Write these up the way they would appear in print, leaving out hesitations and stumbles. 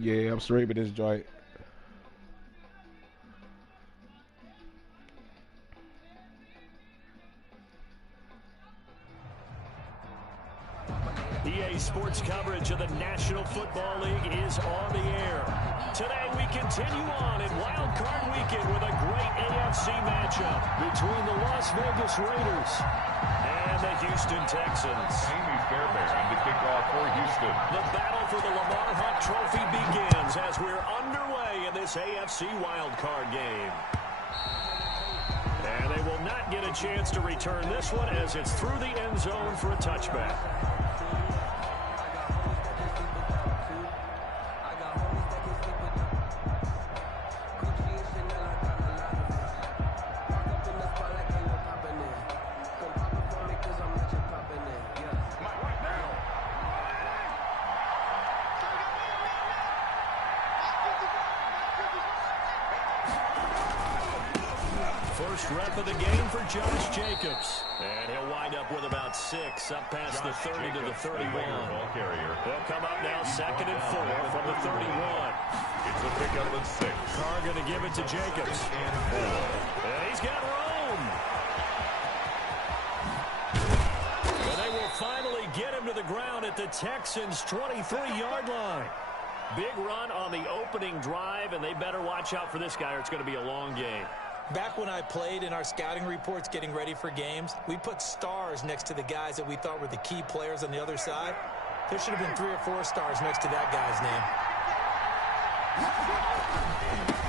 Yeah, I'm straight with this joint. EA Sports coverage of the National Football League is on the air. Today we continue on in Wild Card Weekend with a great AFC matchup between the Las Vegas Raiders and the Houston Texans. Amy Fairbairn to kick off for Houston. The battle for the Lamar Hunt Trophy begins as we're underway in this AFC Wild Card game. And they will not get a chance to return this one as it's through the end zone for a touchback. First rep of the game for Josh Jacobs. And he'll wind up with about 6 up past the 30 to the 31. They'll come up now 2nd and 4 from the 31. It's a pickup of 6. Carr going to give it to Jacobs. And he's got room. And they will finally get him to the ground at the Texans' 23-yard line. Big run on the opening drive, and they better watch out for this guy or it's going to be a long game. Back when I played in our scouting reports getting ready for games, we put stars next to the guys that we thought were the key players on the other side. There should have been 3 or 4 stars next to that guy's name.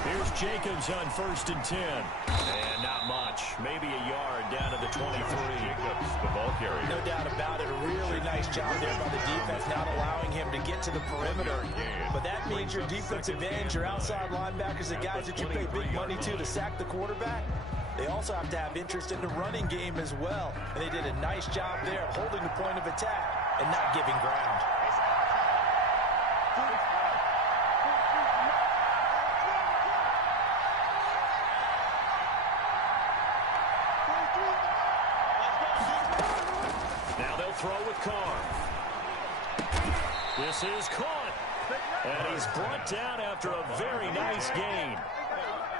Here's Jacobs on 1st and 10. And not much. Maybe a yard down to the 23. Jacobs, the ball carrier. No doubt about it. A really nice job there by the defense, not allowing him to get to the perimeter. But that means your defensive ends, your outside linebackers, the guys that you pay big money to sack the quarterback, they also have to have interest in the running game as well. And they did a nice job there holding the point of attack and not giving ground. Throw with Carr. This is caught. And he's brought down after a very nice gain.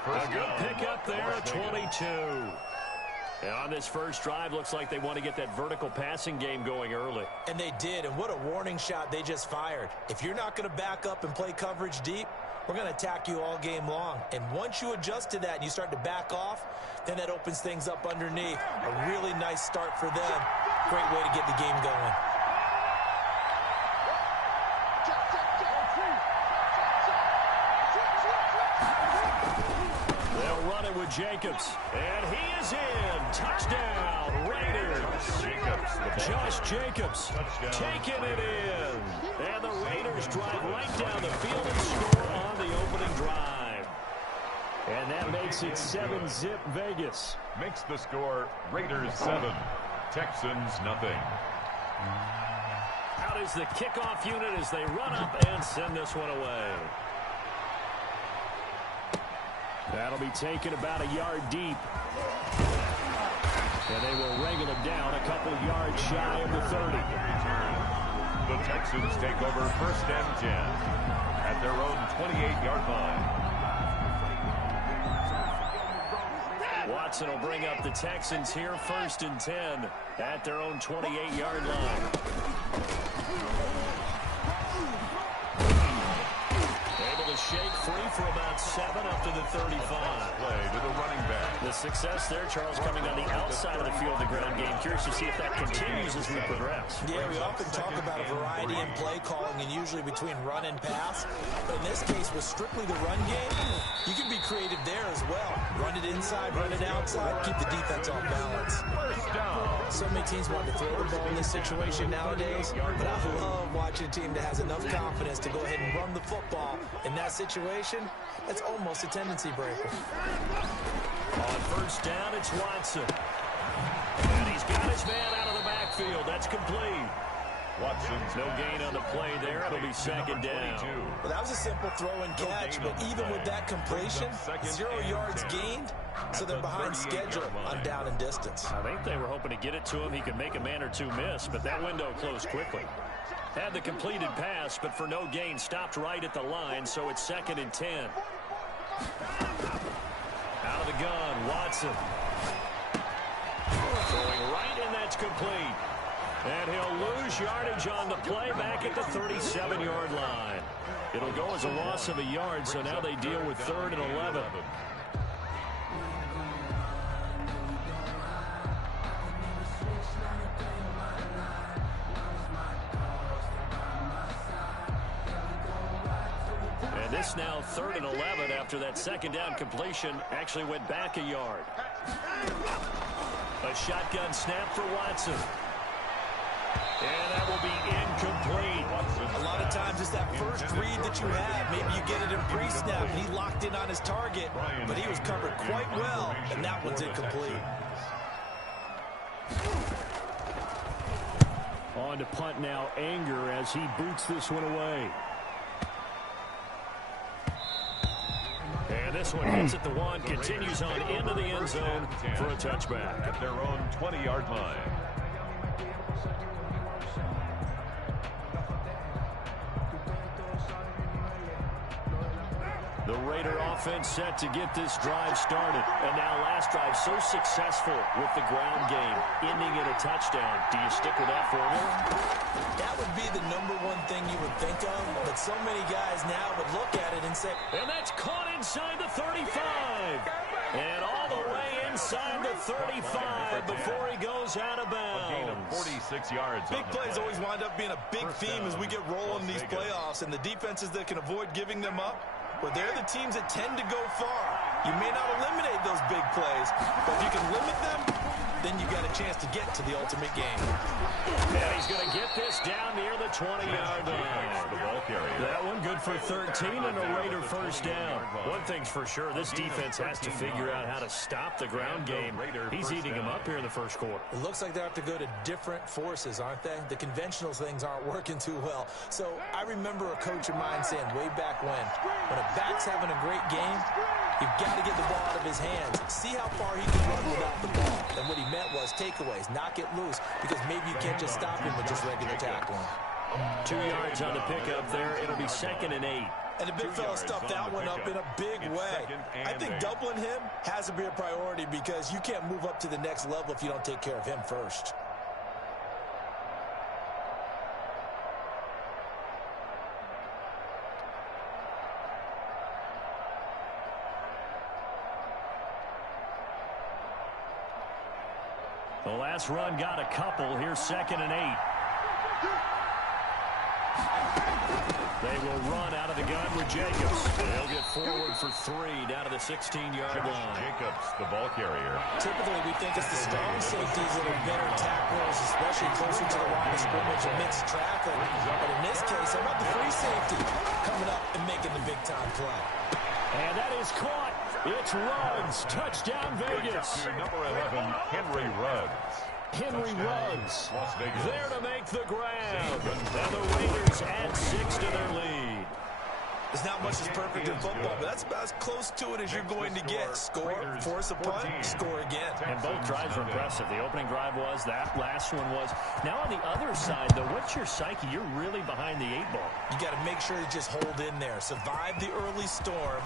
A good pickup there at 22. And on this first drive, looks like they want to get that vertical passing game going early. And they did, and what a warning shot they just fired. If you're not going to back up and play coverage deep, we're going to attack you all game long. And once you adjust to that and you start to back off, then that opens things up underneath. A really nice start for them. Great way to get the game going. They'll run it with Jacobs. And he is in. Touchdown, Raiders. Josh Jacobs taking it in. And the Raiders drive right down the field and score on the opening drive. And that makes it 7-zip Vegas. Makes the score Raiders 7. Texans nothing. Out is the kickoff unit as they run up and send this one away. That'll be taken about a yard deep. And they will wrangle him down a couple yards shy of the 30. The Texans take over 1st and 10 at their own 28-yard line. Watson will bring up the Texans here 1st and 10 at their own 28-yard line. Able to shake free for about 7 up to the 35. Play to the running back. The success there, Charles, coming on the outside of the field of the ground game. Curious to see if that continues as we progress. Yeah, we often talk about a variety in play calling and usually between run and pass. But in this case, with strictly the run game, you can be creative there as well. Run it inside, run it outside, keep the defense off balance. So many teams want to throw the ball in this situation nowadays, but I love watching a team that has enough confidence to go ahead and run the football. In that situation, that's almost a tendency breaker. On 1st down, it's Watson. And he's got his man out of the backfield. That's complete. Watson's no gain on the play there. It'll be 2nd down. Well, that was a simple throw and catch, but even with that completion, 0 yards gained, so they're behind schedule on down and distance. I think they were hoping to get it to him. He could make a man or two miss, but that window closed quickly. Had the completed pass, but for no gain, stopped right at the line, so it's 2nd and 10. Out of the gun, Watson. Throwing right, and that's complete. And he'll lose yardage on the play back at the 37-yard line. It'll go as a loss of a yard, so now they deal with 3rd and 11. And this now 3rd and 11 after that 2nd down completion actually went back a yard. A shotgun snap for Watson. And that will be incomplete. A lot of times it's that first read that you have. Maybe you get it in pre-snap and he locked in on his target, but he was covered quite well, and that one's incomplete. On to punt now, Anger, as he boots this one away. And this one hits at the 1, continues on into the end zone for a touchback. At their own 20-yard line. The Raider offense set to get this drive started. And now last drive so successful with the ground game, ending in a touchdown. Do you stick with that formula? That would be the #1 thing you would think of, but so many guys now would look at it and say, and that's caught inside the 35. And all the way inside the 35 before he goes out of bounds. A gain of 46 yards. Big plays always wind up being a big theme as we get rolling these playoffs, and the defenses that can avoid giving them up, but they're the teams that tend to go far. You may not eliminate those big plays, but if you can limit them, then you got a chance to get to the ultimate game. And he's going to get this down near the 20-yard line. That one good for 13 and a Raider first down. One thing's for sure, this defense has to figure out how to stop the ground game. He's eating them up here in the first quarter. It looks like they have to go to different forces, aren't they? The conventional things aren't working too well. So I remember a coach of mine saying way back when a back's having a great game, you've got to get the ball out of his hands. See how far he can run without the ball. And what he meant was takeaways, knock it loose, because maybe you can't just stop him with just regular tackling. 2 yards on the pickup there. It'll be 2nd and 8. And the big fella stuffed that one up in a big way. I think doubling him has to be a priority because you can't move up to the next level if you don't take care of him first. The last run got a couple. Here's 2nd and 8. They will run out of the gun with Jacobs. They'll get forward for 3 down to the 16-yard line. Jacobs, the ball carrier. Typically, we think it's the strong safeties that are better tacklers, especially closer to the line of scrimmage amidst traffic. But in this case, how about the free safety coming up and making the big-time play? And that is caught. It's Ruggs. Touchdown, Vegas. Number 11, Henry Ruggs. Henry Ruggs there to make the grab. And the Raiders add 6 to their lead. There's not much that's perfect in football, but that's about as close to it as you're going to get. Score, force a punt, score again. And both drives were impressive. The opening drive was, that last one was. Now on the other side, though, what's your psyche? You're really behind the 8-ball. You got to make sure you just hold in there. Survive the early storm,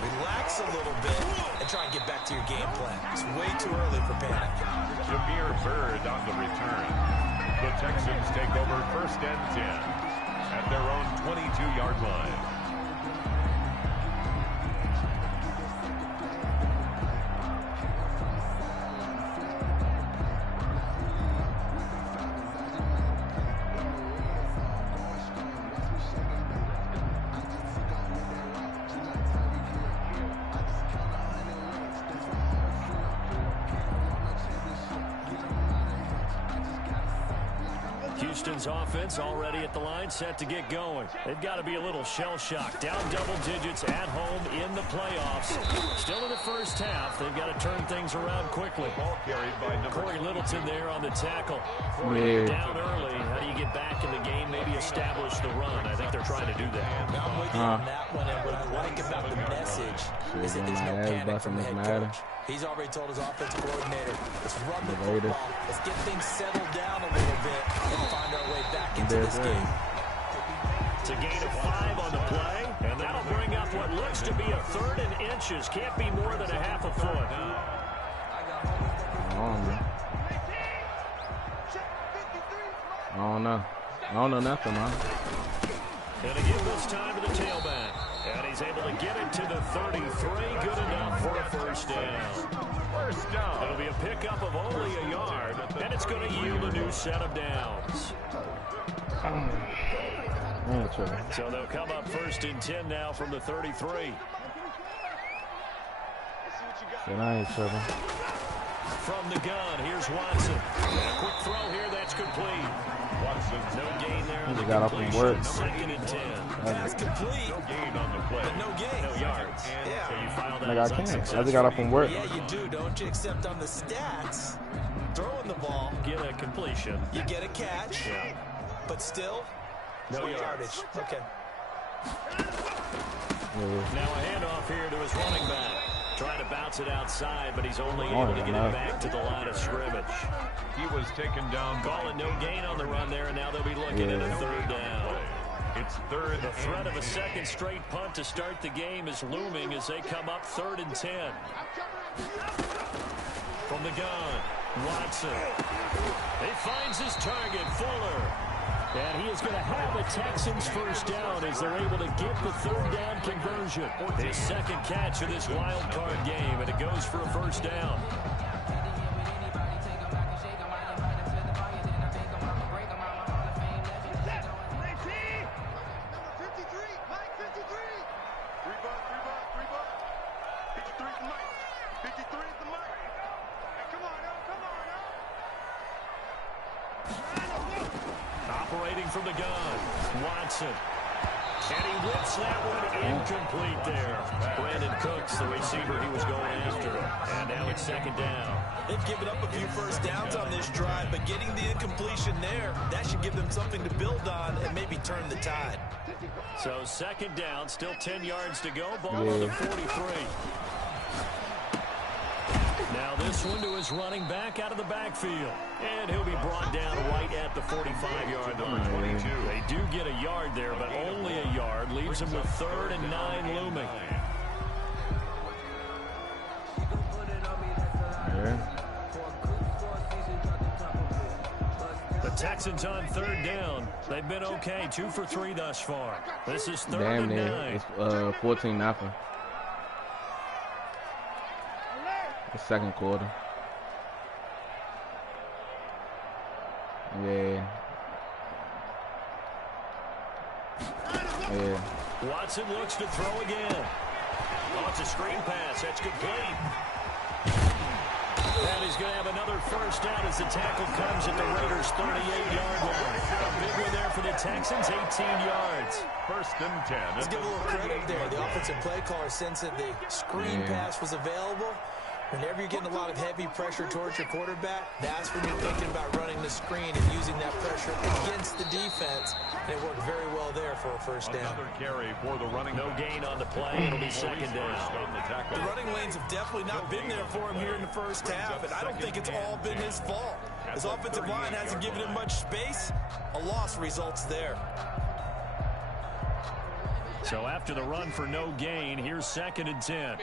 relax a little bit, and try and get back to your game plan. It's way too early for panic. Jameer Byrd on the return. The Texans take over 1st and 10 at their own 22-yard line. Houston's offense already at the line, set to get going. They've got to be a little shell-shocked. Down double digits at home in the playoffs. Still in the first half. They've got to turn things around quickly. Ball carried by Corey Littleton there on the tackle. Yeah. Down early. How do you get back in the game? Maybe establish the run. I think they're trying to do that. Now I'm with you on that one, and what I like about the message is that there's no panic from the head coach. He's already told his offensive coordinator, let's run the football, let's get things settled down a little bit, and find our way back into into this game. It's a gain of 5 on the play, and that'll bring up what looks to be a 3rd and inches. Can't be more than a half a foot. I don't know. I don't know nothing, man. And to give this time to the tailback. And he's able to get it to the 33. Good enough for a first down. First down. It'll be a pickup of only a yard, and it's going to yield a new set of downs. So they'll come up 1st and 10 now from the 33. From the gun, here's Watson. And a quick throw here, that's complete. Watson, no gain there on the got up and worked. 2nd and 10. That's complete. No gain on the play. But no gain. No yards. Yeah. So you file that I as can't. unsuccessful. I just got up from work. Yeah, you do, don't you? Except on the stats, throwing the ball, Get a completion. you get a catch, Yeah. but still, No yardage. Okay. Now a handoff here to his running back. Trying to bounce it outside, but he's only able to get it back to the line of scrimmage. He was taken down. Calling no gain on the run there, and now they'll be looking at a 3rd down. It's 3rd. The threat of a 2nd straight punt to start the game is looming as they come up 3rd and 10. From the gun, Watson. He finds his target, Fuller. And he is going to have a Texans first down as they're able to get the 3rd down conversion. His 2nd catch of this wild card game, and it goes for a first down. Operating from the gun, Watson. And he whips that one incomplete there. Brandon Cooks, the receiver he was going after. And now it's 2nd down. They've given up a few first downs on this drive, but getting the incompletion there, that should give them something to build on and maybe turn the tide. So 2nd down, still 10 yards to go. Ball on the 43. Now this one to his running back out of the backfield. And he'll be brought down right at the 45-yard line. 22. They do get a yard there, but only a yard. Leaves him with 3rd and 9 looming. The Texans on 3rd down. They've been okay. 2 for 3 thus far. This is 3rd and 9. It's 14-0. The 2nd quarter. Yeah. Watson looks to throw again. Oh, it's a screen pass. That's complete. And he's going to have another first down as the tackle comes at the Raiders' 38-yard line. A big one there for the Texans, 18 yards. 1st and 10. Let's give a little credit there. The offensive play caller sensed that the screen pass was available. Whenever you're getting a lot of heavy pressure towards your quarterback, that's when you're thinking about running the screen and using that pressure against the defense. And it worked very well there for a first down. Another carry for the running. No gain on the play. It'll be 2nd down. The running lanes have definitely not been there for him here in the first half, and I don't think it's all been his fault. His offensive line hasn't given him much space. A loss results there. So after the run for no gain, here's 2nd and 10.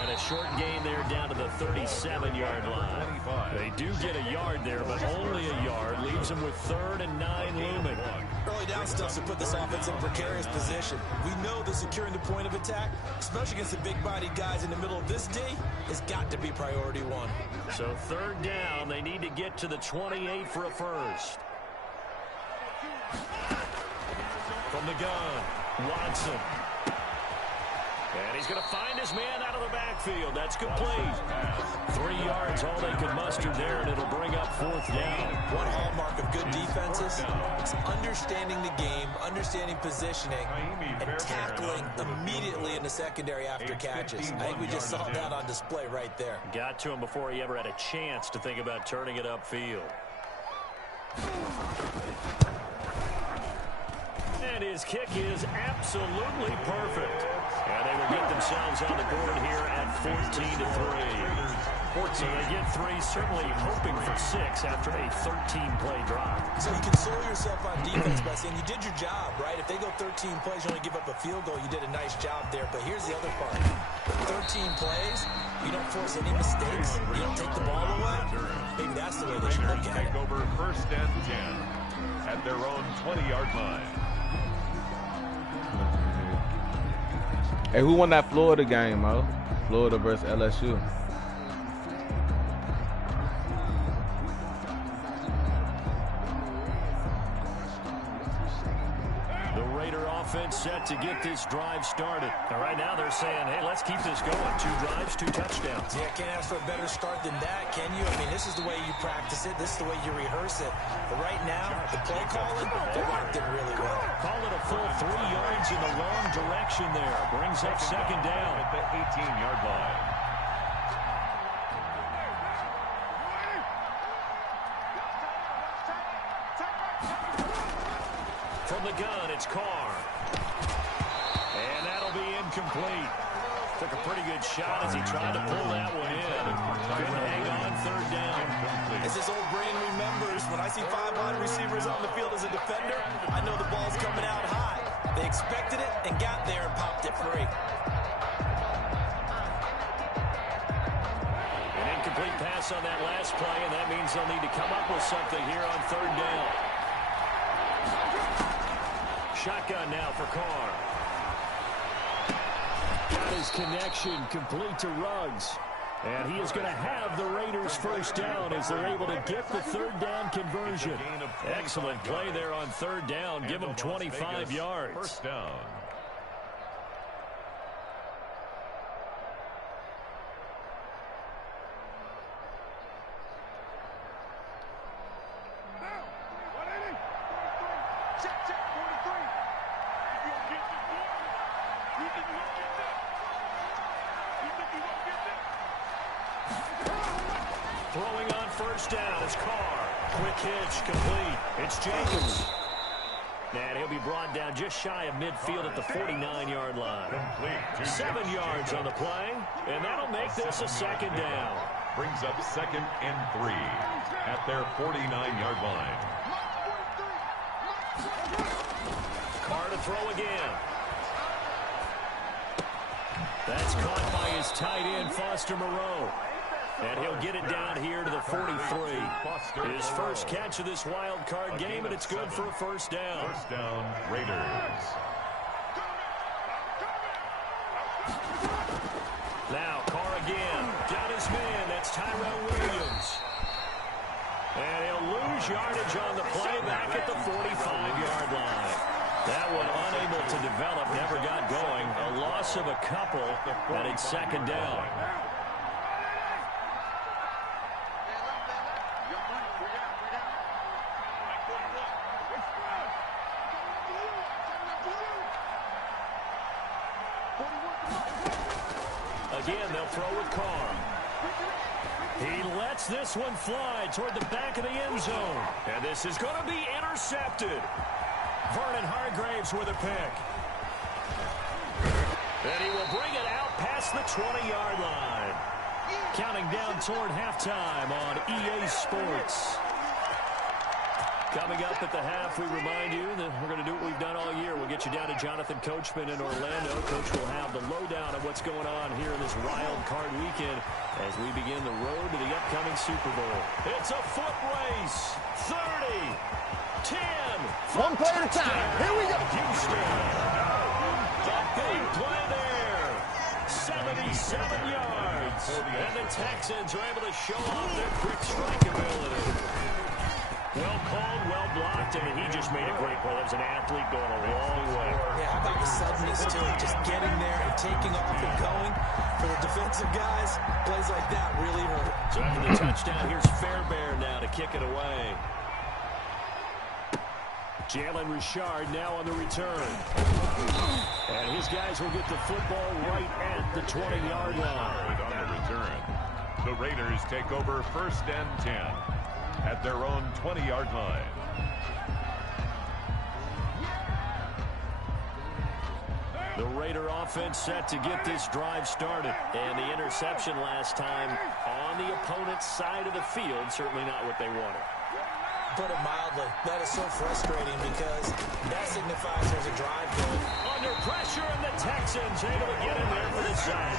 And a short gain there down to the 37-yard line. They do get a yard there, but only a yard. Leaves them with 3rd and 9 looming. Early down stuff to put this offense in a precarious position. We know that securing the point of attack, especially against the big-bodied guys in the middle of this D, has got to be priority 1. So 3rd down, they need to get to the 28 for a first. From the gun, Watson. And he's going to find his man out of the backfield. That's complete. 3 yards, all they could muster there, and it'll bring up 4th down. One hallmark of good defenses is understanding the game, understanding positioning, and tackling immediately in the secondary after catches. I think we just saw that on display right there. Got to him before he ever had a chance to think about turning it upfield. And his kick is absolutely perfect. And they will get themselves on the board here at 14-3. So they get 3, certainly hoping for 6 after a 13-play drive. So you console yourself on defense by saying you did your job, right? If they go 13 plays, you only give up a field goal, you did a nice job there. But here's the other part. 13 plays, you don't force any mistakes, you don't take the ball away. Maybe that's the way they should look at it. Take over 1st and 10 at their own 20-yard line. Hey, who won that Florida game, Mo? Florida versus LSU. Offense set to get this drive started. And right now they're saying, hey, let's keep this going. 2 drives, 2 touchdowns. Yeah, can't ask for a better start than that, can you? I mean, this is the way you practice it. This is the way you rehearse it. But right now, the play calling, they're locked in really well. Call it a full 3 yards in the wrong direction there. Brings up 2nd down. At the 18-yard line. From the gun, it's Carr. And that'll be incomplete. Took a pretty good shot as he tried to pull that one in. Couldn't hang on 3rd down. As this old brain remembers, when I see 5 wide receivers on the field as a defender, I know the ball's coming out high. They expected it and got there and popped it free. An incomplete pass on that last play, and that means they'll need to come up with something here on 3rd down. Shotgun now for Carr. Got his connection complete to Ruggs. And he is going to have the Raiders 1st down as they're able to get the 3rd down conversion. Excellent play there on 3rd down. Give them 25 yards. 1st down. Throwing on 1st down is Carr. Quick hitch, complete. It's Jacobs. And he'll be brought down just shy of midfield at the 49-yard line. 7 yards on the play, and that'll make this a 2nd down. Brings up 2nd and 3 at their 49-yard line. Carr to throw again. That's caught by his tight end, Foster Moreau. And he'll get it down here to the 43. His first catch of this wild card game, and it's good for a 1st down. 1st down, Raiders. Now Carr again. Down his man. That's Tyrell Williams. And he'll lose yardage on the play back at the 45-yard line. That one unable to develop, never got going. A loss of a couple, and it's 2nd down. Again, they'll throw with Carr. He lets this one fly toward the back of the end zone. And this is going to be intercepted. Vernon Hargraves with a pick. And he will bring it out past the 20-yard line. Counting down toward halftime on EA Sports. Coming up at the half, we remind you that we're going to do what we've done all year. We'll get you down to Jonathan Coachman in Orlando. Coach will have the lowdown of what's going on here in this wild card weekend as we begin the road to the upcoming Super Bowl. It's a foot race. 30, 10. One play at a time. Here we go. Houston. A big play there. 77 yards. And the Texans are able to show off their quick strike ability. Well called, well blocked. I mean, he just made a great play. That was an athlete going a long way. Yeah, how about the suddenness to it? Just getting there and taking off and going. For the defensive guys, plays like that really hurt. So after the touchdown, here's Fairbairn now to kick it away. Jalen Richard now on the return. And his guys will get the football right at the 20-yard line. On the return, the Raiders take over 1st and 10 at their own 20-yard line. The Raider offense set to get this drive started. And the interception last time on the opponent's side of the field, certainly not what they wanted. Put it mildly, that is so frustrating because that signifies there's a drive going. Under pressure, and the Texans able to get in there for the sack.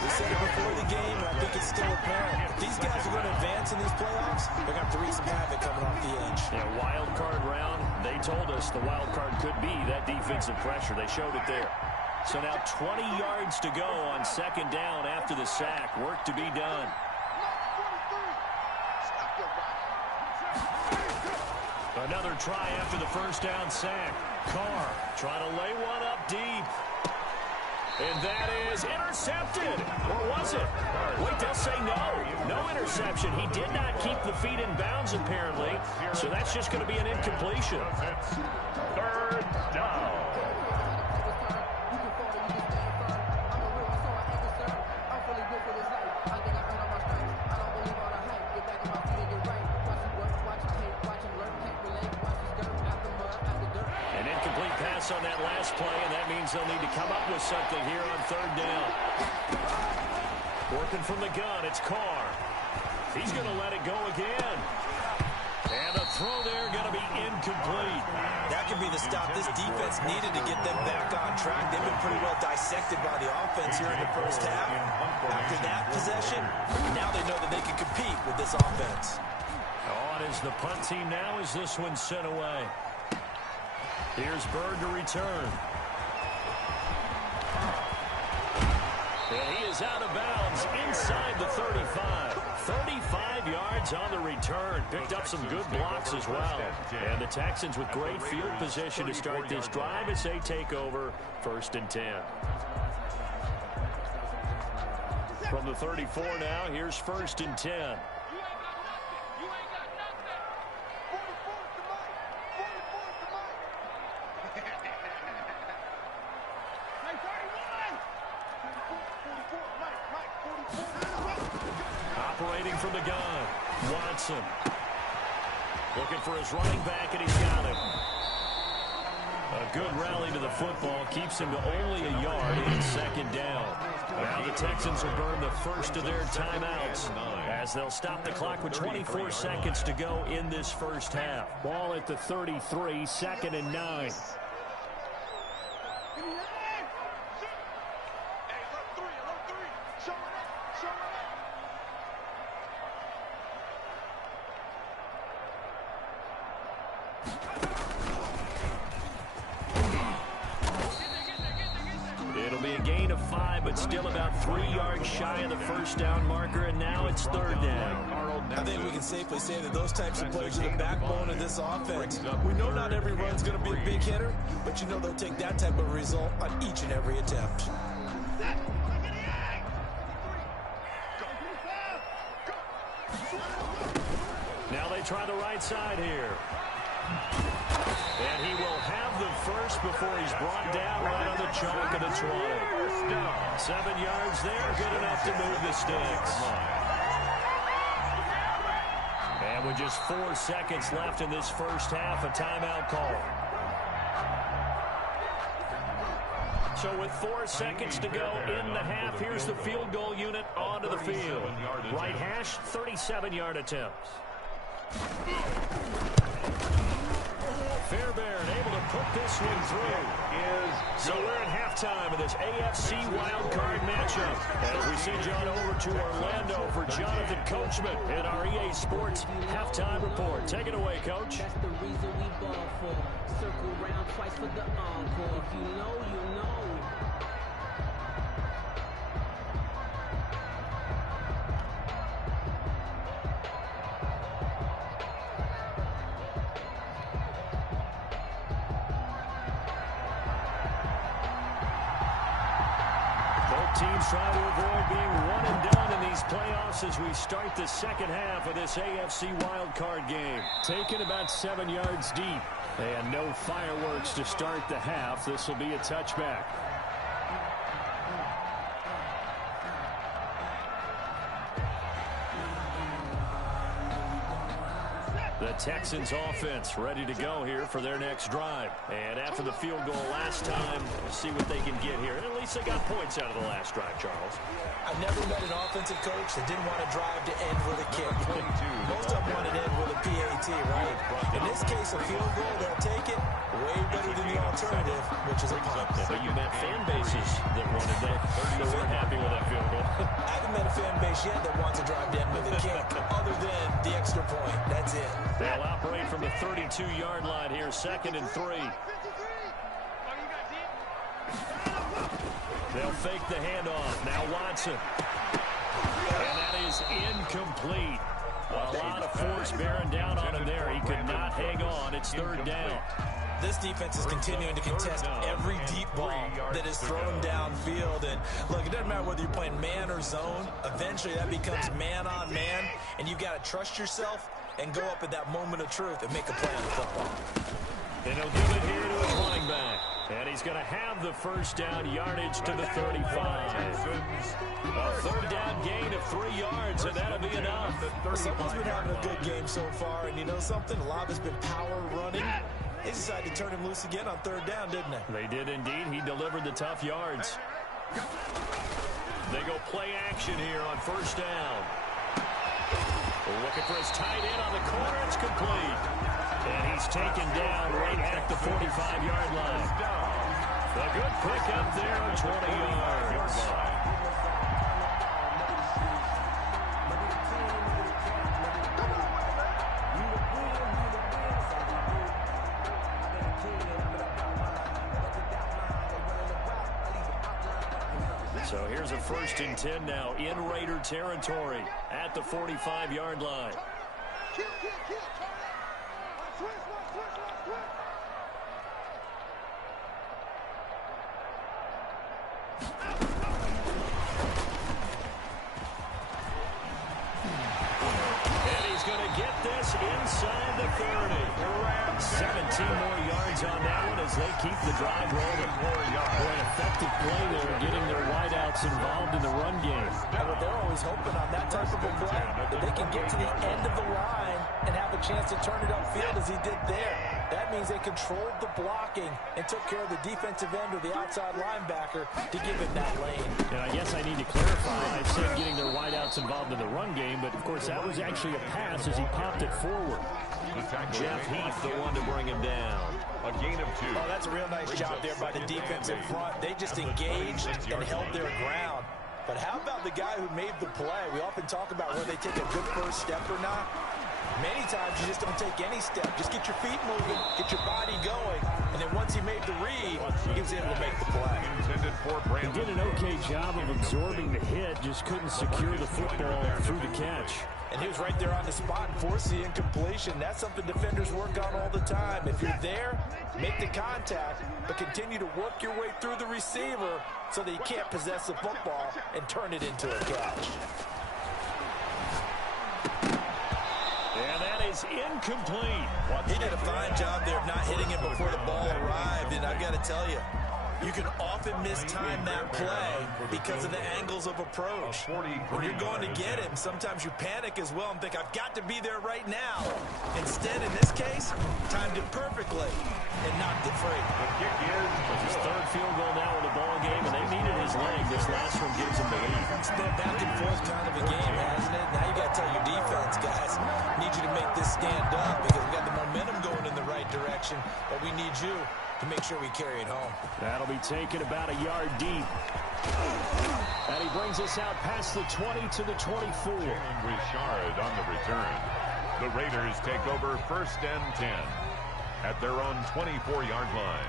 We said it before the game, and I think it's still apparent. If these guys are going to advance in these playoffs, they're going to have to wreak some havoc coming off the edge. Yeah, wild card round, they told us the wild card could be that defensive pressure. They showed it there. So now 20 yards to go on second down after the sack. Work to be done. Another try after the first down sack. Carr trying to lay one up deep. And that is intercepted. Or was it? Wait, they'll say no. No interception. He did not keep the feet in bounds, apparently. So that's just going to be an incompletion. Third down. On that last play, and that means they'll need to come up with something here on third down. Working from the gun, it's Carr. He's going to let it go again. And the throw there going to be incomplete. That could be the stop this defense needed to get them back on track. They've been pretty well dissected by the offense here in the first half. After that possession, now they know that they can compete with this offense. On is the punt team now as this one's sent away. Here's Bird to return. And he is out of bounds inside the 35. 35 yards on the return. Picked up some good blocks as well. And the Texans with great field position to start this drive as they take over 1st and 10. From the 34 now, here's 1st and 10. Operating from the gun, Watson. Looking for his running back, and he's got it. A good rally to the football keeps him to only a yard in 2nd down. Now the Texans will burn the first of their timeouts as they'll stop the clock with 24 seconds to go in this first half. Ball at the 33, 2nd and 9. It'll be a gain of 5, but still about 3 yards shy of the first down marker, and now it's 3rd down. I think we can safely say that those types of plays are the backbone of this offense. We know not every run's going to be a big hitter, but you know they'll take that type of result on each and every attempt. Now they try the right side here. And he will have the first before he's brought down right on the chalk of the 20. 7 yards there, good enough to move the sticks. And with just 4 seconds left in this first half, a timeout call. So with 4 seconds to go in the half, here's the field goal unit onto the field. Right hash, 37-yard attempts. Fairbairn able to put this one through. So we're at halftime of this AFC wildcard matchup. As we send John over to Orlando for Jonathan Coachman in our EA Sports halftime report. Take it away, Coach. That's the reason we ball for. Circle round twice for the encore. If you know, you know. Teams trying to avoid being one and done in these playoffs as we start the second half of this AFC wildcard game. Taken about 7 yards deep. And no fireworks to start the half. This will be a touchback. The Texans offense ready to go here for their next drive. And after the field goal last time, we'll see what they can get here. And at least they got points out of the last drive, Charles. I've never met an offensive coach that didn't want to drive to end with a kick. Most of them want to end with a PAT, right? In this case, a field goal, they'll take it. Way better than the alternative, which is a punt. But you met fan bases that wanted that. So we're happy with that field goal. I haven't met a fan base yet that wants to drive to end with a kick, other than the extra point. That's it. They'll operate from the 32-yard line here, 2nd and 3. They'll fake the handoff. Now Watson. And that is incomplete. A lot of force bearing down on him there. He could not hang on. It's 3rd down. This defense is continuing to contest every deep ball that is thrown downfield. And look, it doesn't matter whether you're playing man or zone. Eventually that becomes man on man. And you've got to trust yourself and go up at that moment of truth and make a play on the football. And he'll give it here to his running back. And he's going to have the first down, yardage to the 35. A 3rd down gain of 3 yards, and that'll be enough. Someone's been having a good game so far, and you know something? A lot of it's been power running. They decided to turn him loose again on 3rd down, didn't they? They did indeed. He delivered the tough yards. They go play action here on 1st down. Looking for his tight end on the corner. It's complete. And he's taken down right at the 45-yard line. A good pickup there on 20 yards. So here's a 1st and 10 now in Raider territory at the 45-yard line. And he's going to get this inside the 30. 17 more yards on that one as they keep the drive rolling. Boy, effective play there, getting their wideouts involved in the run game. Yeah, but they're always hoping on that type of a play that they can get to the end of the line and have a chance to turn it upfield as he did there. That means they controlled the blocking and took care of the defensive end or the outside linebacker to give him that lane. And I guess I need to clarify. I said getting their wideouts involved in the run game, but of course that was actually a pass as he popped it forward. Jeff Heath, the one to bring him down. A gain of 2. Oh, that's a real nice job there by the defensive front. They just engaged and held their ground. But how about the guy who made the play? We often talk about whether they take a good first step or not. Many times you just don't take any step. Just get your feet moving, get your body going, and then once he made the read, he was able to make the play. He did an okay job of absorbing the hit, just couldn't secure the football through the catch. And he was right there on the spot and forced the incompletion. That's something defenders work on all the time. If you're there, make the contact, but continue to work your way through the receiver so that you can't possess the football and turn it into a catch. And that is incomplete. He did a fine job there of not hitting it before the ball arrived, and I've got to tell you, you can often mistime that play because of the angles of approach. When you're going to get him, sometimes you panic as well and think, I've got to be there right now. Instead, in this case, timed it perfectly and knocked it free. It's his 3rd field goal now in the ball game, and they needed his leg. This last one gives him the lead. It's been a back and forth kind of a game, hasn't it? Now you got to tell your defense, guys, need you to make this stand up because we got the momentum going in the right direction, but we need you to make sure we carry it home. That'll be taken about a yard deep. And he brings us out past the 20 to the 24. Richard on the return. The Raiders take over 1st and 10 at their own 24-yard line.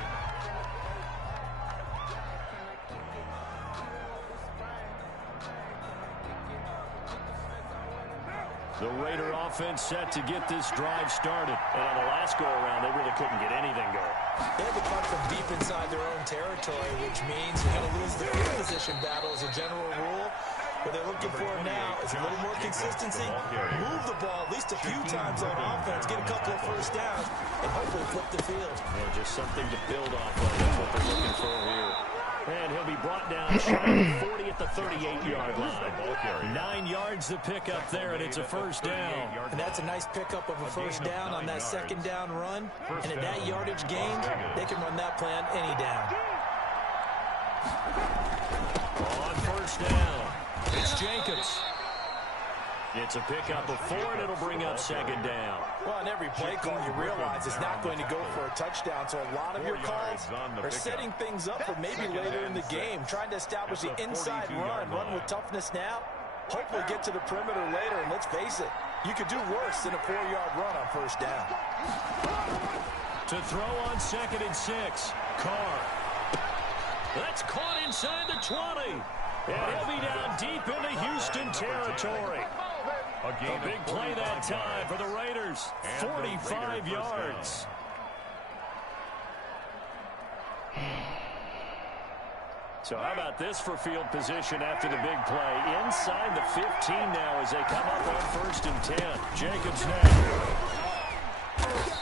The Raider offense set to get this drive started. And on the last go-around, they really couldn't get anything going. They had to punt from deep inside their own territory, which means you're going to lose the field position battle as a general rule. What they're looking for now is a little more consistency, move the ball at least a few times on offense, get a couple of first downs, and hopefully flip the field. Just something to build off of. That's what they're looking for here. And he'll be brought down shy of 40 at the 38-yard line. 9 yards to pick up there, and it's a first down. And that's a nice pickup of a first down on that second down run. And at that yardage gain, they can run that play on any down. On first down, it's Jacobs. It's a pickup of 4, and it'll bring up second down. Well, on every play call, you realize it's not going to go for a touchdown, so a lot of your calls are setting things up for maybe later in the game, trying to establish the inside run with toughness now, hopefully get to the perimeter later, and let's face it, you could do worse than a 4-yard run on first down. To throw on 2nd and 6, Carr. That's caught inside the 20. And he'll be down deep into Houston territory. A big play that time for the Raiders. 45 yards. So how about this for field position after the big play? Inside the 15 now as they come up on 1st and 10. Jacobs now.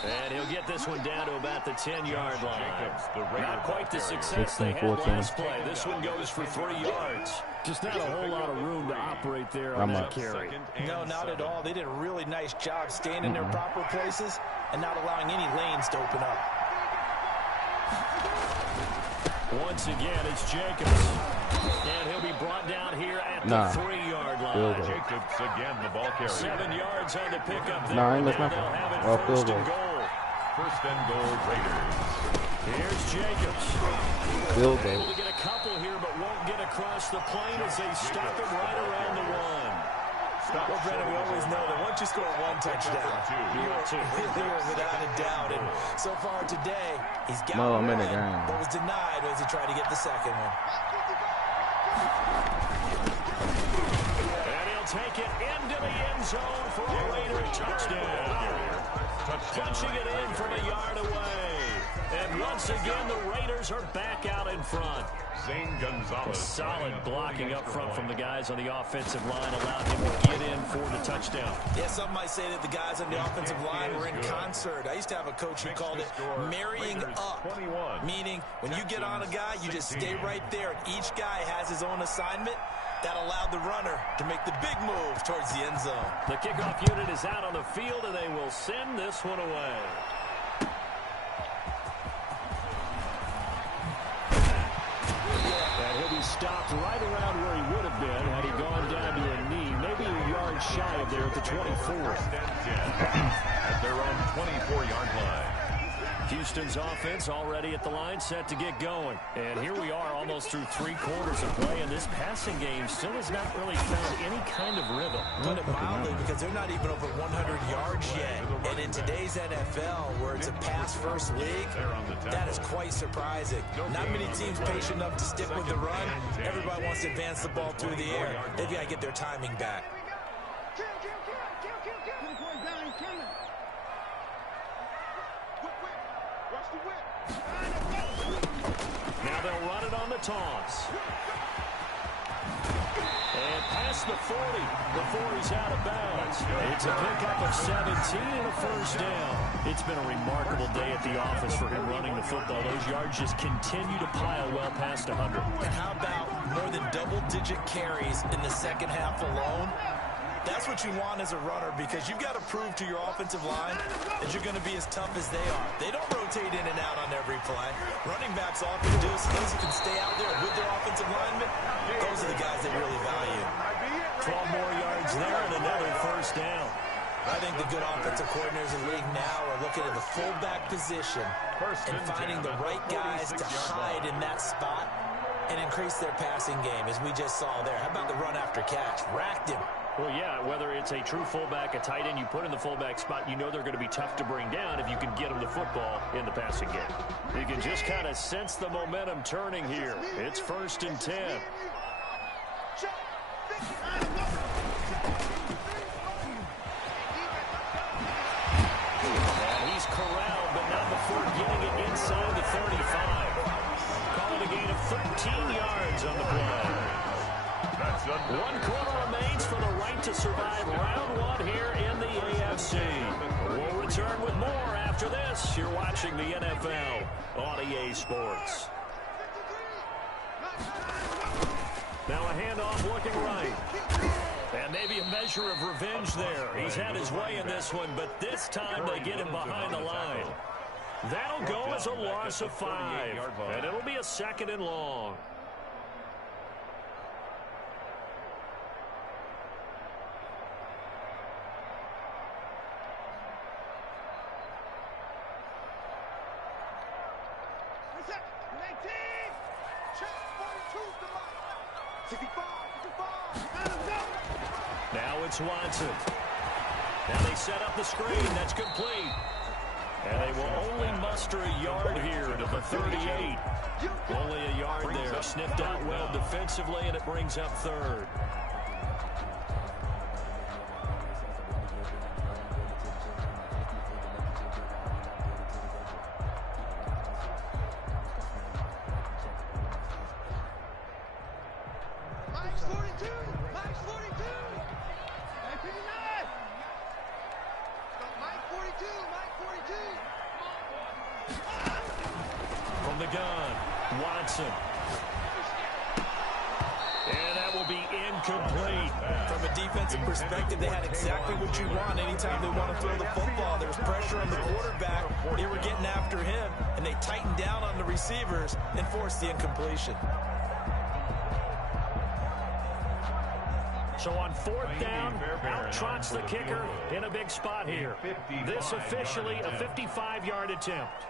And he'll get this one down to about the 10-yard line. Not quite the success they had last play. This one goes for 3 yards. Just not a whole lot of room to operate there on that carry. No, not at all. They did a really nice job staying in their proper places and not allowing any lanes to open up. Once again, it's Jacobs. And he'll be brought down here at the 3-yard line. Jacobs again, the ball carrier. 7 yards on the pickup there. No, that's not. First and goal. First and goal, Raiders. Here's Jacobs. Able to get a couple here, but won't get across the plane as they stop it right around the 1. Well, Brandon, we always know that once you score 1 touchdown, you're without a doubt. And so far today, he's got one, but was denied as he tried to get the second one. And he'll take it into the end zone for a Raider touchdown. Punching it in from a yard away. And once again, the Raiders are back out in front. Zane Gonzalez. Solid blocking up front from the guys on the offensive line allowed him to get in for the touchdown. Yeah, some might say that the guys on the offensive line were in concert. I used to have a coach who called it marrying up, meaning when you get on a guy, you just stay right there, and each guy has his own assignment. That allowed the runner to make the big move towards the end zone. The kickoff unit is out on the field, and they will send this one away. And he'll be stopped right around where he would have been had he gone down to a knee, maybe a yard shy of there at the 24. At their own 24-yard line. Houston's offense already at the line, set to get going. And here we are almost through 3 quarters of play, and this passing game still has not really found any kind of rhythm. Put it mildly, because they're not even over 100 yards yet. And in today's NFL, where it's a pass-first league, that is quite surprising. Not many teams patient enough to stick with the run. Everybody wants to advance the ball through the air. They've got to get their timing back. Now they'll run it on the toss. And past the 40 before he's out of bounds. It's a pickup of 17 and a first down. It's been a remarkable day at the office for him running the football. Those yards just continue to pile well past 100. And how about more than double-digit carries in the second half alone? That's what you want as a runner, because you've got to prove to your offensive line that you're going to be as tough as they are. They don't rotate in and out on every play. Running backs often do, so those who can stay out there with their offensive linemen, those are the guys they really value. 12 more yards there and another first down. I think the good offensive coordinators in the league now are looking at the fullback position and finding the right guys to hide in that spot and increase their passing game, as we just saw there. How about the run after catch? Racked him. Well, yeah, whether it's a true fullback, a tight end you put in the fullback spot, you know they're going to be tough to bring down if you can get them the football in the passing game. You can just kind of sense the momentum turning here. It's 1st and 10. And he's corralled, but not before getting it inside the 35. Call it a gain of 13 yards on the play. 1 quarter remains for the right to survive round 1 here in the AFC. We'll return with more after this. You're watching the NFL on EA Sports. Now a handoff looking right. And maybe a measure of revenge there. He's had his way in this one, but this time they get him behind the line. That'll go as a loss of 5, and it'll be a 2nd and long. Now it's Watson. Now they set up the screen. That's complete. And they will only muster a yard here to the 38. Only a yard there. Sniffed out well defensively, and it brings up 3rd. From the gun, Watson. And that will be incomplete. From a defensive perspective, they had exactly what you want anytime they want to throw the football. There's pressure on the quarterback. They were getting after him, and they tightened down on the receivers and forced the incompletion. So on 4th down, out trots the kicker in a big spot here. This officially a 55-yard attempt.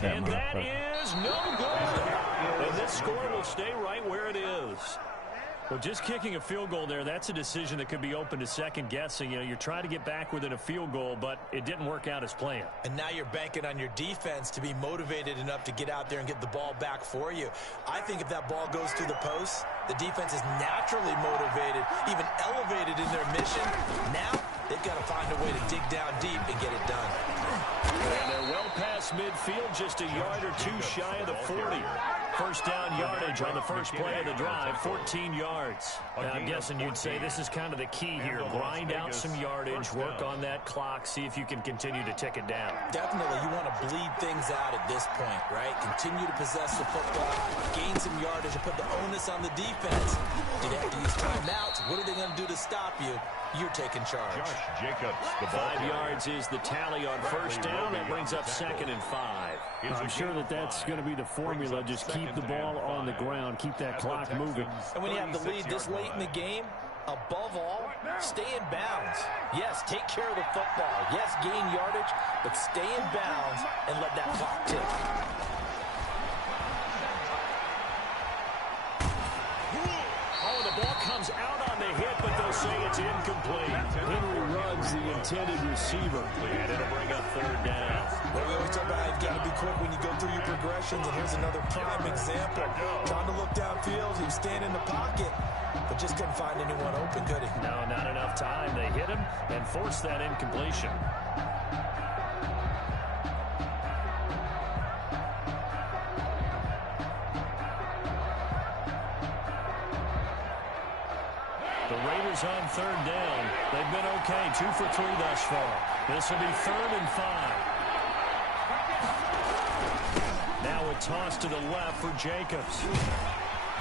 And that is no good. And this score will stay right where it is. Well, just kicking a field goal there, that's a decision that could be open to second guessing. You know, you're trying to get back within a field goal, but it didn't work out as planned. And now you're banking on your defense to be motivated enough to get out there and get the ball back for you. I think if that ball goes through the post, the defense is naturally motivated, even elevated in their mission. Now they've got to find a way to dig down deep and get it done. And they're well past midfield, just a yard or 2 shy of the 40. First down yardage on the first play of the drive, 14 yards. Now, I'm guessing you'd say this is kind of the key here. Grind out some yardage, work on that clock, see if you can continue to tick it down. Definitely, you want to bleed things out at this point, right? Continue to possess the football, gain some yardage, and put the onus on the defense. Do they have to use timeouts? What are they going to do to stop you? You're taking charge. Josh Jacobs, the 5 yards is the tally on first down. That brings up 2nd and 5. I'm sure that's going to be the formula. Just keep the ball on the ground. Keep that clock moving. And when you have the lead this late in the game, above all, stay in bounds. Yes, take care of the football. Yes, gain yardage, but stay in bounds and let that clock tick. Oh, the ball comes out on the hit, but they'll say it's incomplete. Henry Ruggs, the intended receiver. And it'll bring up 3rd down. Well, we always talk about how you've got to be quick when you go through your progressions, and here's another prime example. Trying to look downfield, he was standing in the pocket, but just couldn't find anyone open, could he? No, not enough time. They hit him and forced that incompletion. The Raiders on 3rd down. They've been okay, 2 for 3 thus far. This will be 3rd and 5. Now a toss to the left for Jacobs.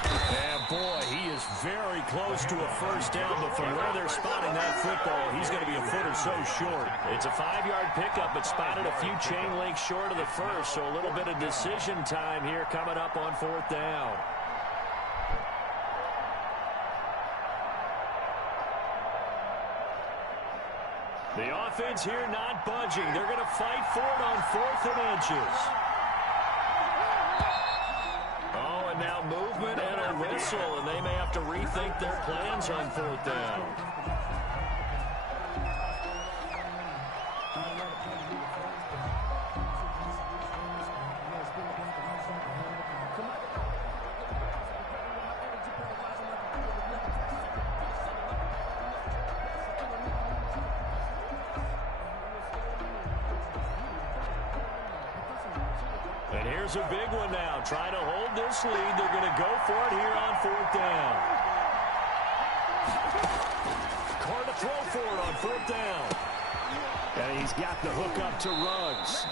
And boy, he is very close to a first down, but from where they're spotting that football, he's going to be a foot or so short. It's a 5-yard pickup, but spotted a few chain links short of the first, so a little bit of decision time here coming up on 4th down. The offense here not budging. They're going to fight for it on 4th and inches. Oh, and now movement and a whistle, and they may have to rethink their plans on 4th down. And here's a big one now. Trying to hold this lead. They're going to go for it here on 4th down. throw for it on 4th down. And he's got the hook up to Ruggs.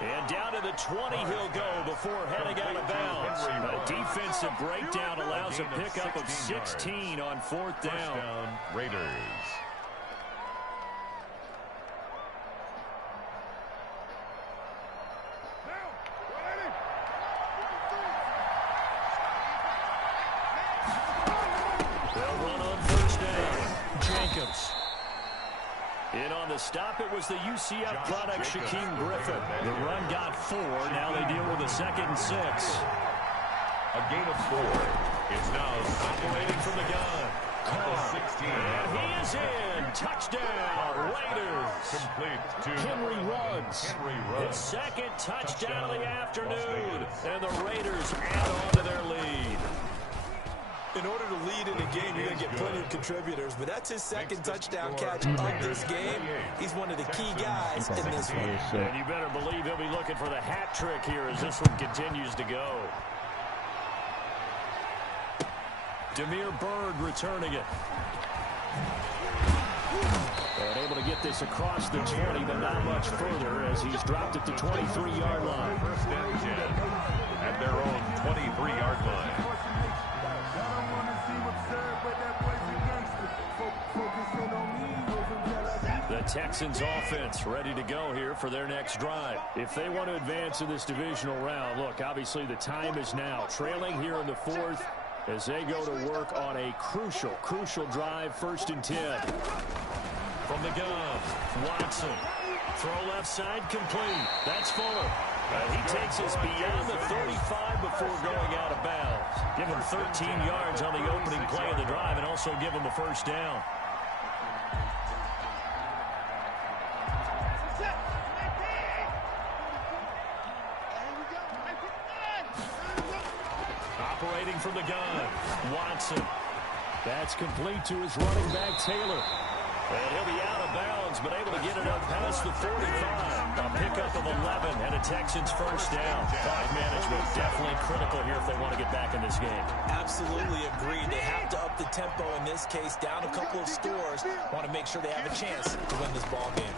And down to the 20 he'll go before heading out of bounds. A defensive breakdown allows a pickup of 16 on 4th down. Raiders. They'll run on 1st down. Jacobs. In on the stop, it was the UCF product, Shaquem Griffin. The run got 4. Now they deal with a 2nd and 6. A gain of 4. It's now Operating from the gun. Carr. 16. And he is in. Touchdown, Raiders. Complete to Henry Ruggs. His 2nd touchdown of the afternoon. And the Raiders add on to their lead. In order to lead in a game, you're going to get plenty of contributors, but that's his 2nd touchdown catch of this game. He's one of the key guys in this one. And you better believe he'll be looking for the hat trick here as this one continues to go. Demir Bird returning it. And able to get this across the 20, but not much further as he's dropped at the 23-yard line. 1st and 10 at their own 23-yard line. The Texans offense ready to go here for their next drive. If they want to advance in this divisional round, look, obviously the time is now. Trailing here in the 4th as they go to work on a crucial drive, 1st and 10. From the gun, Watson. Throw left side complete. That's Fuller. He takes us beyond the 35 before going out of bounds. Give him 13 yards on the opening play of the drive and also give him a 1st down. Operating from the gun, Watson. That's complete to his running back, Taylor. And he'll be out of bounds, but able to get it up past the 45. A pickup of 11 and a Texans 1st down. Clock management definitely critical here if they want to get back in this game. Absolutely agreed. They have to up the tempo in this case, down a couple of scores. Want to make sure they have a chance to win this ball game.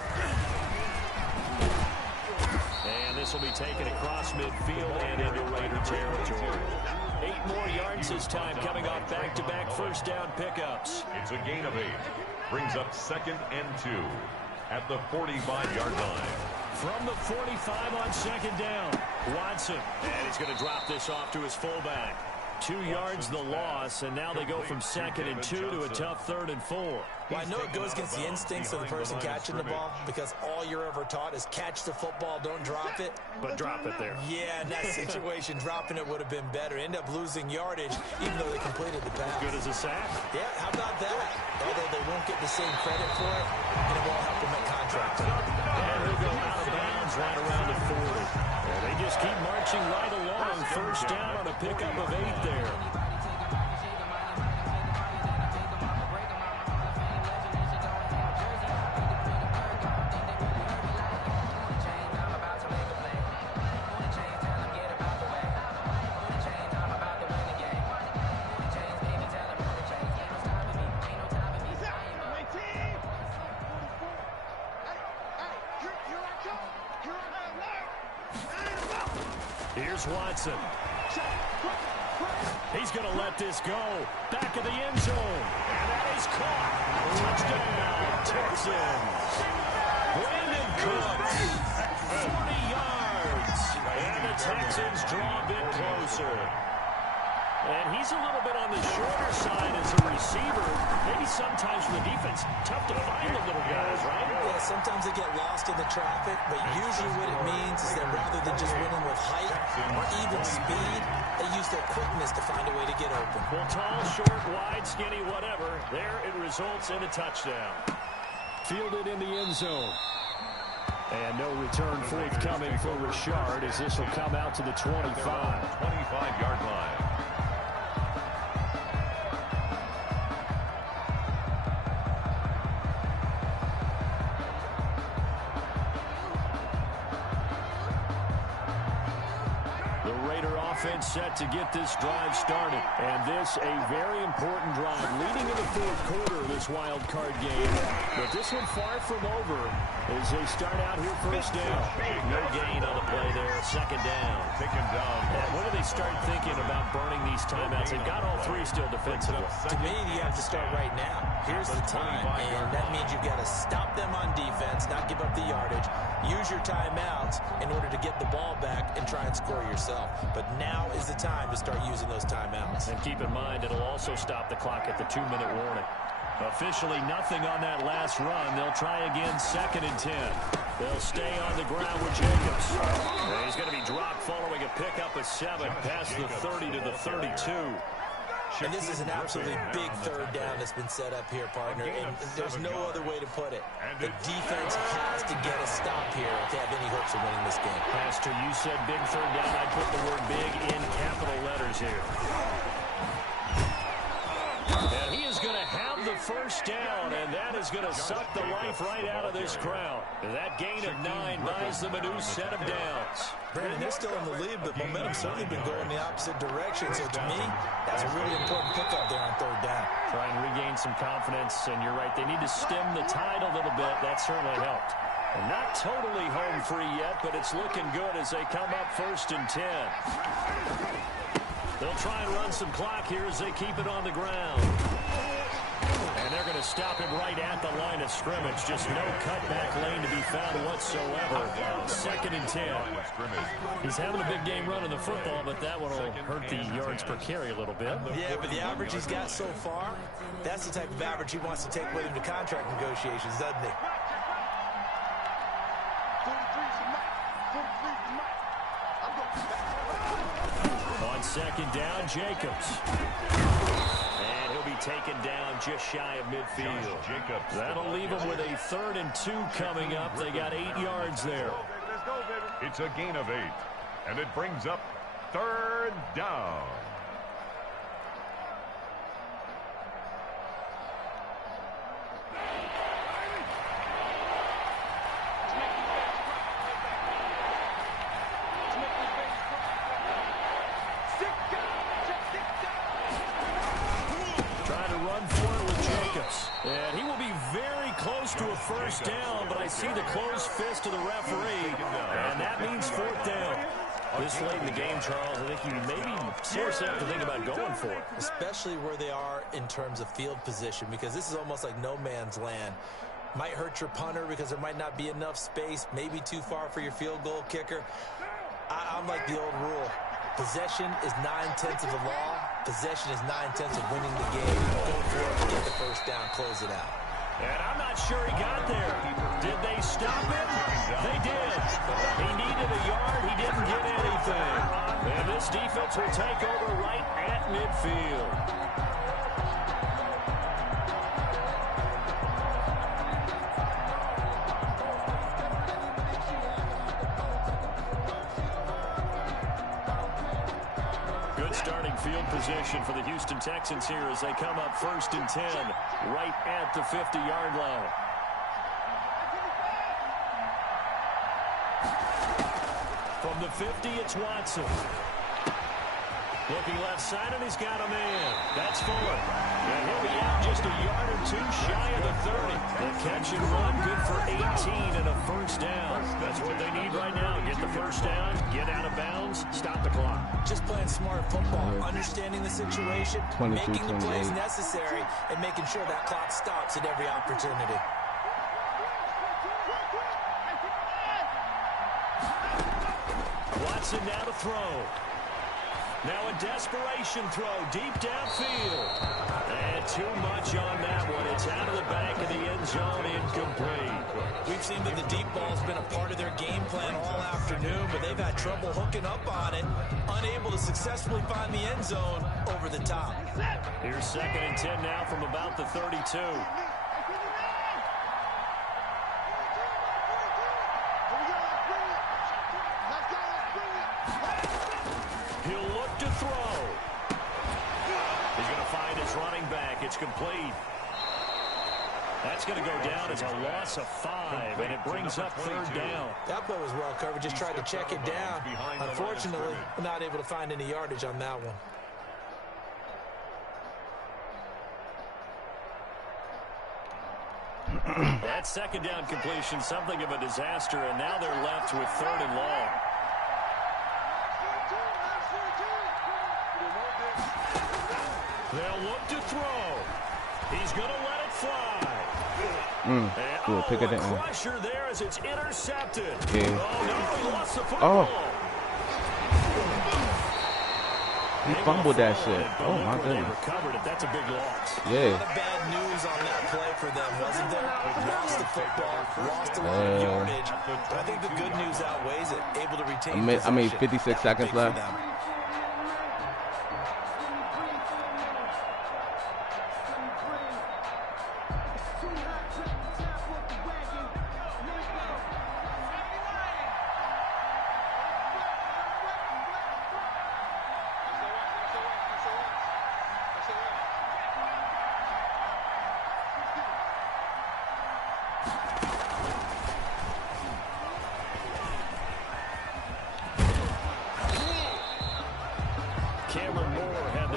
And this will be taken across midfield and into Raider territory. 8 more yards this time, coming off back-to-back 1st down pickups. It's a gain of 8. Brings up 2nd and 2 at the 45-yard line. From the 45 on 2nd down, Watson. And he's going to drop this off to his fullback. 2 yards the loss, and now they go from 2nd and 2 to a tough 3rd and 4. Well, I know it goes against the instincts of the person catching the ball because all you're ever taught is catch the football, don't drop it. But drop it there. Yeah, in that situation, dropping it would have been better. End up losing yardage, even though they completed the pass. Good as a sack. Yeah, how about that? Although they won't get the same credit for it, and it won't help them at contract time. And he'll go out of bounds right around the 40. And they just keep marching right along. 1st down on a pickup of 8 there. Here's Watson. He's going to let this go. Back of the end zone. And that is caught. Touchdown, Texans. Brandon Cooks, 40 yards. And the Texans draw a bit closer. And he's a little bit on the shorter side as a receiver. Maybe sometimes for the defense, tough to find the little guys, right? Yeah, sometimes they get lost in the traffic, but usually what it means is that rather than just winning with height or even speed, they use their quickness to find a way to get open. Well, tall, short, wide, skinny, whatever. There it results in a touchdown. Fielded in the end zone. And no return forthcoming for Richard as this will come out to the 25. 25-yard line. offense set to get this drive started. And this a very important drive leading in the fourth quarter of this wild card game. But this one far from over as they start out here first down. No gain on the play there. Second down. Taken down. And when do they start thinking about burning these timeouts? They've got all three still defensively. To me, you have to start right now. Here's the time, and that means you've got to stop them on defense, not give up the yardage, use your timeouts in order to get the ball back and try and score yourself. But now is the time to start using those timeouts. And keep in mind, it'll also stop the clock at the 2-minute warning. Officially nothing on that last run. They'll try again, 2nd and 10. They'll stay on the ground with Jacobs. And he's going to be dropped following a pickup of 7 past the 30 to the 32. And this is an absolutely big third down that's been set up here, partner. And there's no other way to put it. The defense has to get a stop here if they have any hopes of winning this game. Pastor, you said big third down. I put the word big in capital letters here. And he is going to have the first down, and that is going to suck the life right out of this crowd. That gain of 9 buys them a new set of downs. Brandon, they're still in the lead, but momentum's certainly been going the opposite direction. So to me, that's a really important pickup there on third down. Try and regain some confidence, and you're right. They need to stem the tide a little bit. That certainly helped. And not totally home free yet, but it's looking good as they come up 1st and 10. They'll try and run some clock here as they keep it on the ground. And they're going to stop him right at the line of scrimmage. Just no cutback lane to be found whatsoever. 2nd and 10. He's having a big game running the football, but that one will hurt the yards per carry a little bit. Yeah, but the average he's got so far, that's the type of average he wants to take with him to contract negotiations, doesn't he? On 2nd down, Jacobs. And he'll be taken down just shy of midfield. That'll leave him with a 3rd and 2 coming up. They got 8 yards there. It's a gain of 8, and it brings up 3rd down. And he will be very close to a first down, but I see the closed fist of the referee, and that means 4th down. This late in the game, Charles, I think you maybe seriously have to think about going for it. Especially where they are in terms of field position, because this is almost like no man's land. Might hurt your punter because there might not be enough space, maybe too far for your field goal kicker. I'm like the old rule. Possession is 9/10 of the law. Possession is 9/10 of winning the game. Go for it, get the first down, close it out. And I'm not sure he got there. Did they stop him? They did. He needed a yard. He didn't get anything. And this defense will take over right at midfield. Field position for the Houston Texans here as they come up 1st and 10 right at the 50-yard line. From the 50, it's Watson. Looking left side, and he's got a man. That's Fuller. And he'll be out just a yard or 2 shy of the 30. The catch and run good for 18 and a first down. That's what they need right now. Get the first down, get out of bounds, stop the clock. Just playing smart football, understanding the situation, making the plays necessary, and making sure that clock stops at every opportunity. Watson now to throw. Now a desperation throw deep downfield. And too much on that one. It's out of the back of the end zone, incomplete. We've seen that the deep ball's been a part of their game plan all afternoon, but they've had trouble hooking up on it, unable to successfully find the end zone over the top. Here's 2nd and 10 now from about the 32. He'll look to throw. He's going to find his running back. It's complete. That's going to go down as a loss of 5, and it brings up 3rd down. That play was well covered. Just tried to check it down. Unfortunately, not able to find any yardage on that one. That 2nd down completion, something of a disaster, and now they're left with 3rd and long. They'll look to throw. He's going to let it fly. Good, pick it down. Pressure there as it's intercepted. Yeah. Oh, no, he lost the football. He fumbled that shit. Oh, my goodness. Recovered it. That's a big loss. Yeah. A lot of bad news on that play for them, wasn't there? Lost the football, lost a lot of yardage. But I think the good news outweighs it. Able to retain I mean 56 seconds left.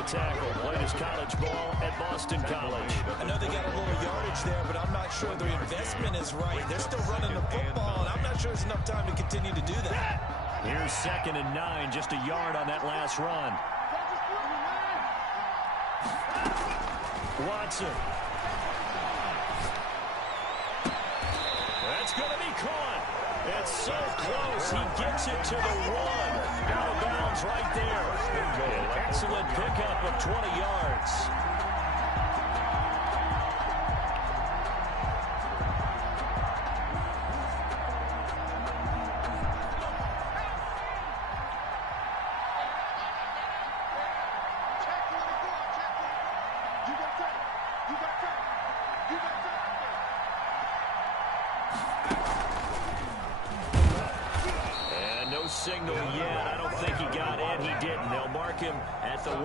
Tackle, played his college ball at Boston College. I know they got a little yardage there, but I'm not sure their investment is right. They're still running the football, and I'm not sure there's enough time to continue to do that. Here's 2nd and 9, just a yard on that last run. Watson. That's going to be caught. It's so close. He gets it to the 1. Out of bounds right there. An excellent pickup of 20 yards. Signal yet. I don't think he got in. He didn't. They'll mark him at the 1.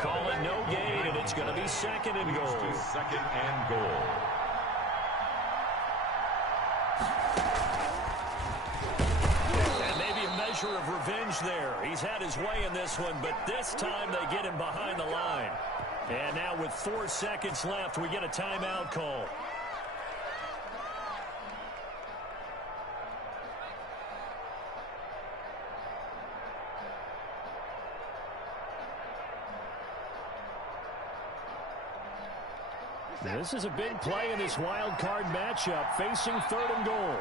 Call it no gain, and it's going to be 2nd and goal. 2nd and goal. And maybe a measure of revenge there. He's had his way in this one, but this time they get him behind the line. And now with 4 seconds left, we get a timeout call. This is a big play in this wild card matchup, facing 3rd and goal.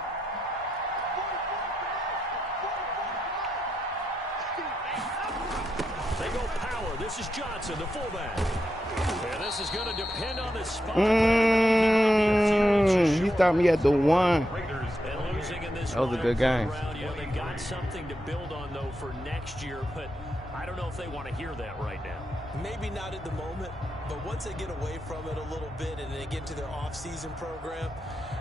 They go power. This is Johnson, the fullback. And this is going to depend on this spot. He stopped me at the 1. And losing in this that was a good game. You know, they got something to build on, though, for next year, but I don't know if they want to hear that right now. Maybe not at the moment, but once they get away from it a little bit and they get into their off-season program,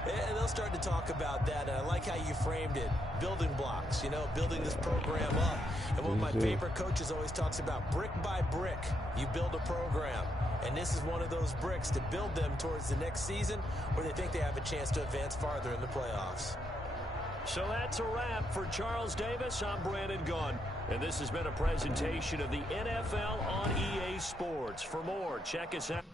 they'll start to talk about that. And I like how you framed it, building blocks, you know, building this program up. And one of my favorite coaches always talks about brick by brick, you build a program. And this is one of those bricks to build them towards the next season where they think they have a chance to advance farther in the playoffs. So that's a wrap for Charles Davis. I'm Brandon Gunn. And this has been a presentation of the NFL on EA Sports. For more, check us out.